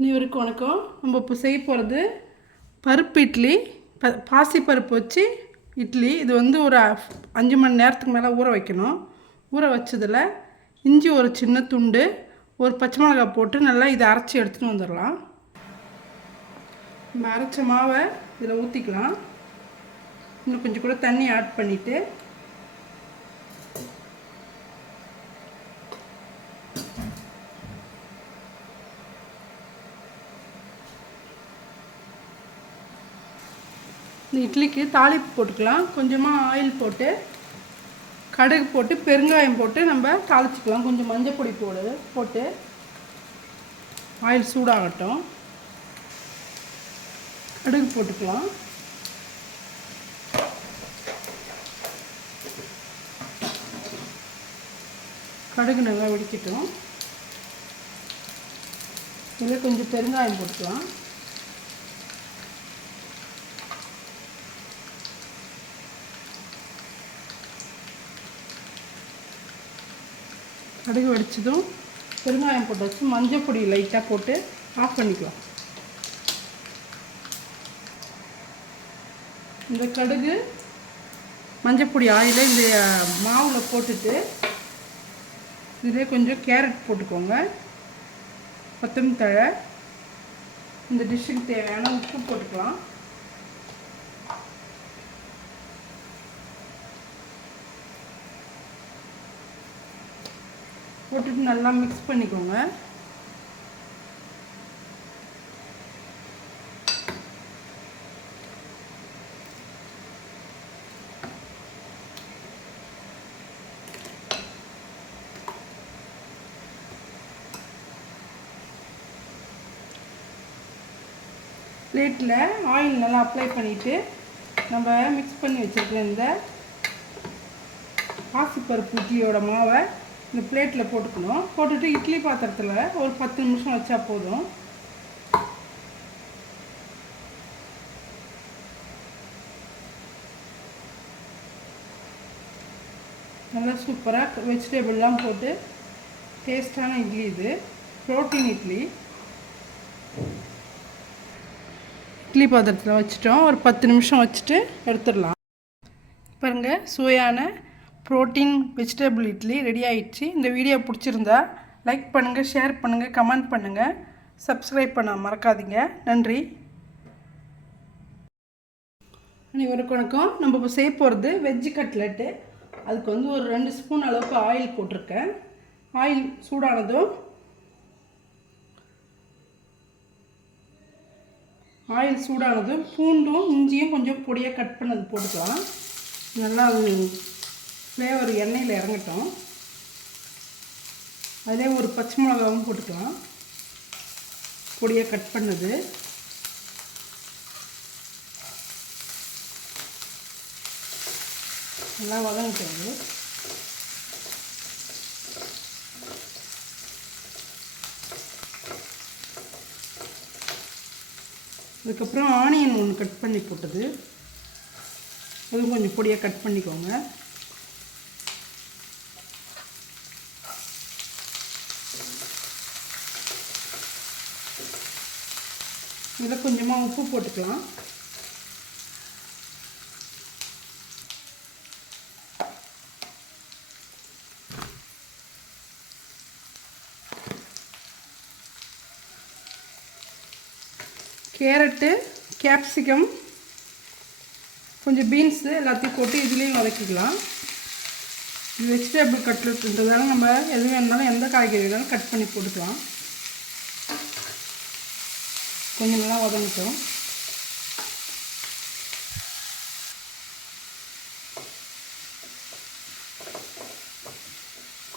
அனைவருக்கும் வணக்கம். நம்ம இப்போ செய்ய போகிறது பருப்பு இட்லி. பாசி பருப்பு வச்சு இட்லி. இது வந்து ஒரு 5 மணி நேரத்துக்கு மேலே ஊற வைக்கணும். ஊற வச்சதில் இஞ்சி ஒரு சின்ன துண்டு, ஒரு பச்சை மிளகாய் போட்டு நல்லா இதை அரைச்சி எடுத்துகிட்டு வந்துடலாம். நம்ம அரைச்ச மாவை இதில் ஊற்றிக்கலாம். இன்னும் கொஞ்சம் கூட தண்ணி ஆட் பண்ணிவிட்டு இந்த இட்லிக்கு தாளிப்பு போட்டுக்கலாம். கொஞ்சமாக ஆயில் போட்டு கடுகு போட்டு பெருங்காயம் போட்டு நம்ம தாளிச்சிக்கலாம். கொஞ்சம் மஞ்சள் பொடி போட்டு ஆயில் சூடாகட்டும். கடுகு போட்டுக்கலாம். கடுகு நல்லா வெடிக்கட்டும். இதில் கொஞ்சம் பெருங்காயம் போட்டுக்கலாம். கடுகு வெடிச்சதும் பெருங்காயம் போட்டு வச்சு மஞ்சள் பொடி லைட்டாக போட்டு ஆஃப் பண்ணிக்கலாம். இந்த கடுகு மஞ்சள் பொடி ஆயிலை இந்த மாவில் போட்டுட்டு இதிலே கொஞ்சம் கேரட் போட்டுக்கோங்க, கொத்தமல்லி தழை, இந்த டிஷ்ஷுக்கு தேவையான உப்பு போட்டுக்கலாம். போட்டுட்டு நல்லா மிக்ஸ் பண்ணிக்கோங்க. பிளேட்டில் ஆயில் நல்லா அப்ளை பண்ணிவிட்டு நம்ம மிக்ஸ் பண்ணி வச்சுருக்க இந்த பாசிப்பருப்பு இட்லியோட மாவை இந்த பிளேட்டில் போட்டுக்கணும். போட்டுட்டு இட்லி பாத்திரத்தில் ஒரு 10 நிமிஷம் வச்சா போதும். நல்லா சூப்பராக வெஜிடபிள்லாம் போட்டு டேஸ்டான இட்லி. இது ப்ரோட்டீன் இட்லி. இட்லி பாத்திரத்தில் வச்சுட்டோம். ஒரு 10 நிமிஷம் வச்சுட்டு எடுத்துடலாம். பாருங்கள், சுவையான ப்ரோட்டீன் வெஜிடபிள் இட்லி ரெடி ஆகிடுச்சு. இந்த வீடியோ பிடிச்சிருந்தா லைக் பண்ணுங்கள், ஷேர் பண்ணுங்கள், கமெண்ட் பண்ணுங்கள், சப்ஸ்கிரைப் பண்ண மறக்காதீங்க. நன்றி. அனைவருக்கும் வணக்கம். நம்ம இப்போ செய்ய போகிறது வெஜ்ஜு கட்லெட்டு. அதுக்கு வந்து ஒரு 2 ஸ்பூன் அளவுக்கு ஆயில் போட்டிருக்கேன். ஆயில் சூடானதும் பூண்டும் இஞ்சியும் கொஞ்சம் பொடியாக கட் பண்ணது போட்டுக்கலாம். நல்லா ஃப்ளேவர் எண்ணெயில் இறங்கட்டும். அதிலே ஒரு பச்சை மிளகாவும் போட்டுக்கலாம், பொடியாக கட் பண்ணது. நல்லா வதங்கிட்டு அதுக்கப்புறம் ஆனியன் ஒன்று கட் பண்ணி போட்டது, அதுவும் கொஞ்சம் பொடியாக கட் பண்ணிக்கோங்க. இதில் கொஞ்சமாக உப்பு போட்டுக்கலாம். கேரட்டு, கேப்சிகம், கொஞ்சம் பீன்ஸு எல்லாத்தையும் போட்டு இதுலேயும் வதக்கிக்கலாம். இது வெஜிடபிள் கட்லெட்ன்றதால நம்ம எது வேணுனாலும் எந்த காய்கறி வேணாலும் கட் பண்ணி போட்டுக்கலாம். கொஞ்சம் நல்லா வதங்கிட்டோம்.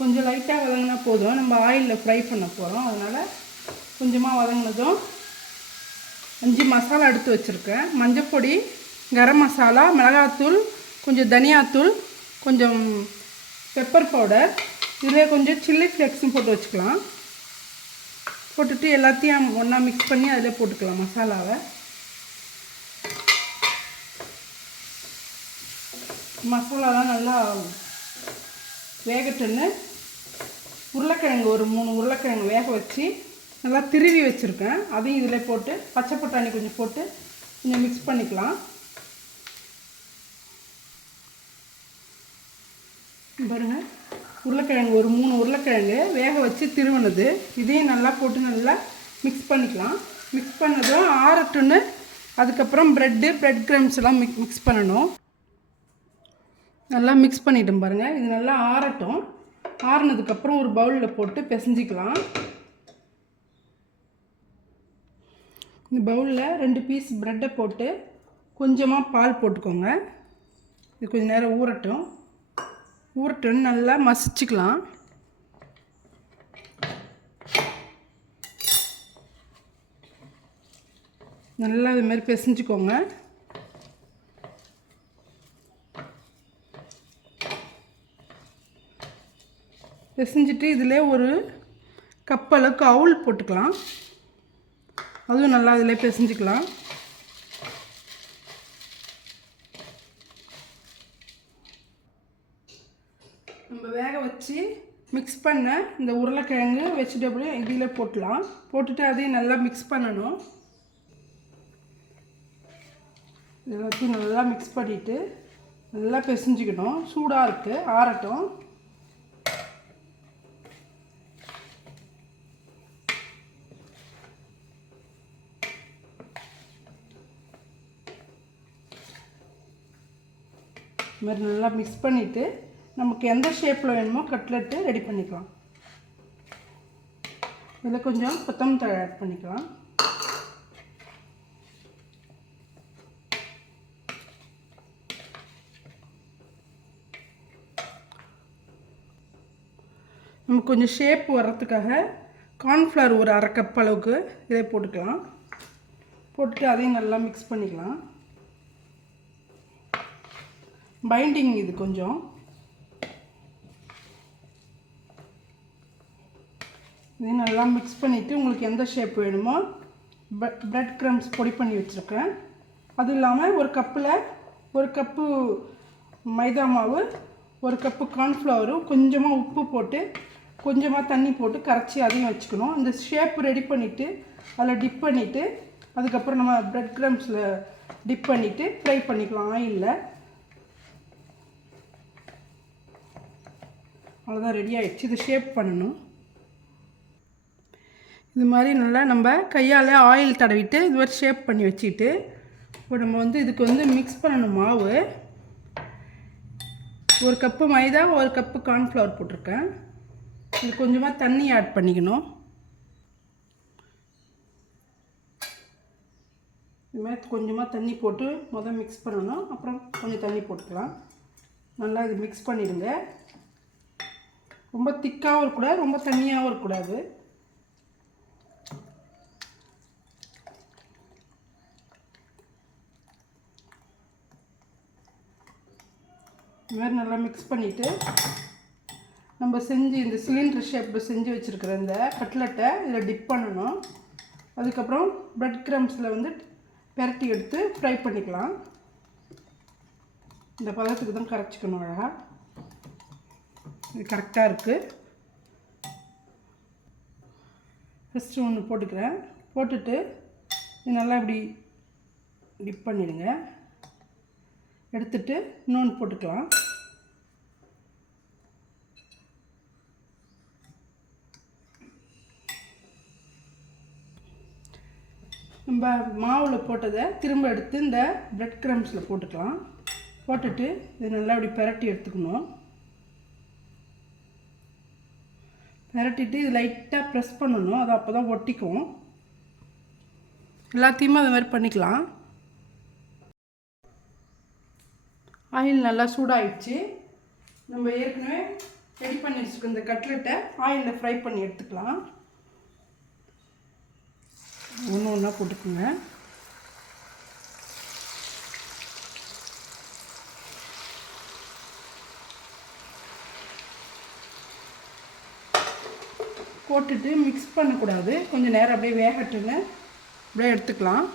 கொஞ்சம் லைட்டாக வதங்கினா போதும். நம்ம ஆயிலில் ஃப்ரை பண்ண போகிறோம். அதனால் கொஞ்சமாக வதங்கினதும் 5 மசாலா எடுத்து வச்சுருக்கேன். மஞ்சப்பொடி, கரம் மசாலா, மிளகாத்தூள், கொஞ்சம் தனியாத்தூள், கொஞ்சம் பெப்பர் பவுடர், இதில் கொஞ்சம் சில்லி ஃப்ளேக்ஸும் போட்டு வச்சுக்கலாம். போட்டுட்டு எல்லாத்தையும் ஒன்றா மிக்ஸ் பண்ணி அதில் போட்டுக்கலாம் மசாலாவை. மசாலாலாம் நல்லா வேகட்டுன்னு உருளைக்கிழங்கு ஒரு 3 உருளைக்கிழங்கு வேக வச்சு நல்லா திருவி வச்சுருக்கேன். அதையும் இதில் போட்டு பச்சை பட்டாணி கொஞ்சம் போட்டு கொஞ்சம் மிக்ஸ் பண்ணிக்கலாம். பாருங்கள், உருளைக்கிழங்கு ஒரு 3 உருளைக்கிழங்கு வேக வச்சு திருவினது. இதையும் நல்லா போட்டு நல்லா மிக்ஸ் பண்ணிக்கலாம். மிக்ஸ் பண்ணதும் ஆறட்டுன்னு அதுக்கப்புறம் பிரெட் கிரம்ஸ் எல்லாம் மிக்ஸ் பண்ணணும். நல்லா மிக்ஸ் பண்ணிட்டோம் பாருங்கள். இது நல்லா ஆறட்டும். ஆறுனதுக்கப்புறம் ஒரு பவுலில் போட்டு பிசைஞ்சிக்கலாம். இந்த பவுலில் 2 பீஸ் ப்ரெட்டை போட்டு கொஞ்சமாக பால் போட்டுக்கோங்க. இது கொஞ்சம் நேரம் ஊறட்டுன்னு நல்லா மசிச்சுக்கலாம். நல்லா இது மாதிரி பிசைஞ்சுக்கோங்க. பிசைஞ்சிட்டு இதில் ஒரு கப் அளவுக்கு அவுல் போட்டுக்கலாம். அதுவும் நல்லா இதில் பிசைஞ்சிக்கலாம். நம்ம வேக வச்சு மிக்ஸ் பண்ண இந்த உருளைக்கிழங்கு வெஜிடபிள் இதில் போட்டுடலாம். போட்டுட்டு அதையும் நல்லா மிக்ஸ் பண்ணணும். எல்லாத்தையும் நல்லா மிக்ஸ் பண்ணிவிட்டு நல்லா பிசைஞ்சிக்கணும். சூடாக இருக்குது, ஆறட்டும். இது மாதிரி நல்லா மிக்ஸ் பண்ணிவிட்டு நமக்கு எந்த ஷேப்பில் வேணுமோ கட்லெட்டு ரெடி பண்ணிக்கலாம். இதில் கொஞ்சம் கொத்தமல்லி தழை ஆட் பண்ணிக்கலாம். நமக்கு கொஞ்சம் ஷேப் வர்றதுக்காக கார்ன்ஃப்ளவர் ஒரு 1/2 கப் அளவுக்கு இதை போட்டுக்கலாம். போட்டுட்டு அதையும் நல்லா மிக்ஸ் பண்ணிக்கலாம். பைண்டிங் இது கொஞ்சம். இதையும் நல்லா மிக்ஸ் பண்ணிவிட்டு உங்களுக்கு எந்த ஷேப் வேணுமோ பிரெட் க்ரம்ஸ் பொடி பண்ணி வச்சுருக்கேன். அதுவும் இல்லாமல் ஒரு கப்பில் 1 கப்பு மைதா மாவு, 1 கப்பு கார்ன்ஃப்ளவரு, கொஞ்சமாக உப்பு போட்டு கொஞ்சமாக தண்ணி போட்டு கரைச்சி அதையும் வச்சுக்கணும். இந்த ஷேப் ரெடி பண்ணிவிட்டு அதில் டிப் பண்ணிவிட்டு அதுக்கப்புறம் நம்ம பிரெட் க்ரம்ஸில் டிப் பண்ணிவிட்டு ஃப்ரை பண்ணிக்கலாம் ஆயிலில். அவ்வளோதான், ரெடி ஆகிடுச்சு. இது ஷேப் பண்ணணும். இது மாதிரி நல்லா நம்ம கையால் ஆயில் தடவிட்டு இது மாதிரி ஷேப் பண்ணி வச்சுக்கிட்டு இப்போ நம்ம இதுக்கு மிக்ஸ் பண்ணணும். மாவு 1 கப்பு மைதா, 1 கப்பு கார்ன்ஃப்ளவர் போட்டிருக்கேன். இது கொஞ்சமாக தண்ணி ஆட் பண்ணிக்கணும். இது மாதிரி கொஞ்சமாக தண்ணி போட்டு மிக்ஸ் பண்ணணும். அப்புறம் கொஞ்சம் தண்ணி போட்டுக்கலாம். நல்லா இது மிக்ஸ் பண்ணிடுங்க. ரொம்ப திக்காகவும் இருக்கக்கூடாது, ரொம்ப தண்ணியாகவும் இருக்கக்கூடாது. இது மாதிரி நல்லா மிக்ஸ் பண்ணிவிட்டு நம்ம இந்த சிலிண்டர் ஷேப்பில் செஞ்சு வச்சுருக்கிற இந்த கட்லெட்டை இதில் டிப் பண்ணணும். அதுக்கப்புறம் பிரெட் க்ரம்ஸில் பெரட்டி எடுத்து ஃப்ரை பண்ணிக்கலாம். இந்த பதத்துக்கு தான் கரைச்சிக்கணும். அழகாக இது கரெக்டாக இருக்குது. ஃபஸ்ட்டு ஒன்று போட்டுக்கிறேன். போட்டுட்டு இது நல்லா இப்படி டிப் பண்ணிடுங்க. எடுத்துட்டு இன்னொன்று போட்டுக்கலாம். நம்ம மாவில் போட்டதை திரும்ப எடுத்து இந்த பிரெட் க்ரம்ஸில் போட்டுக்கலாம். போட்டுட்டு இது நல்லா இப்படி பெரட்டி எடுத்துக்கணும். பெரட்டிட்டு இது லைட்டாக ப்ரெஸ் பண்ணணும். அது அப்போ தான் ஒட்டிக்கும். எல்லாத்தையுமே அது மாதிரி பண்ணிக்கலாம். ஆயில் நல்லா சூடாகிடுச்சு. நம்ம ஏற்கனவே ரெடி பண்ணி வச்சுருக்க இந்த கட்லெட்டை ஆயிலில் ஃப்ரை பண்ணி எடுத்துக்கலாம். ஒன்று ஒன்றா போட்டுக்குங்க. போட்டுட்டு மிக்ஸ் பண்ணக்கூடாது. கொஞ்சம் நேரம் அப்படியே வேகட்டுன்னு அப்படியே எடுத்துக்கலாம்.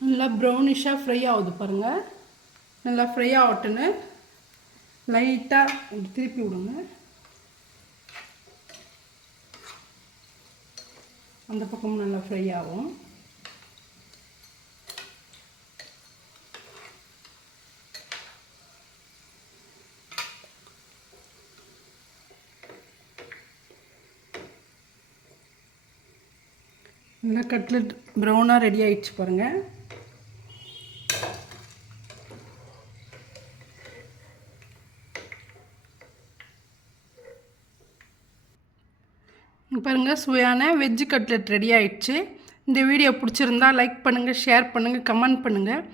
நல்லா ப்ரௌனிஷாக ஃப்ரை ஆகுது பாருங்கள். நல்லா ஃப்ரை ஆகட்டுன்னு லைட்டாக திருப்பி விடுங்க. அந்த பக்கமும் நல்லா ஃப்ரை ஆகும். நல்லா கட்லெட் ப்ரௌனாக ரெடி ஆகிடுச்சு பாருங்கள். பாருங்கள், சுவையான வெஜ்ஜு கட்லெட் ரெடி ஆகிடுச்சு. இந்த வீடியோ பிடிச்சிருந்தா லைக் பண்ணுங்கள், ஷேர் பண்ணுங்கள், கமெண்ட் பண்ணுங்கள்,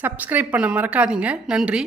சப்ஸ்கிரைப் பண்ண மறக்காதீங்க. நன்றி.